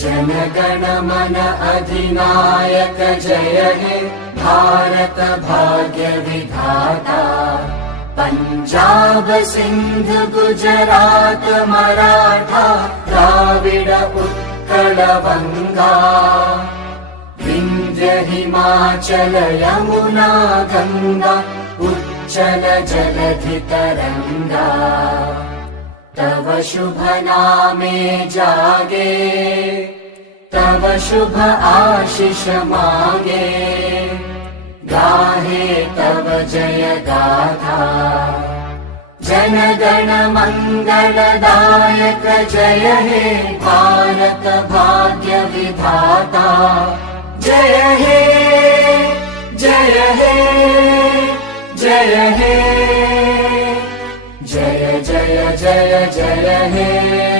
जनगण मन अधिनायक जय हे भारत भाग्य विधाता। पंजाब सिंध गुजरात मराठा द्राविड उत्कल बंगा। विंध्य हिमाचल यमुना गंगा उच्चल जलधि तरंगा। तव शुभ नामे जागे तव शुभ आशीष मागे। गाहे तव जय गाथा जनगण मंगलदायक जय हे भारत भाग्य विधाता। जय हे जय हे जय हे जय जय जय जय हे।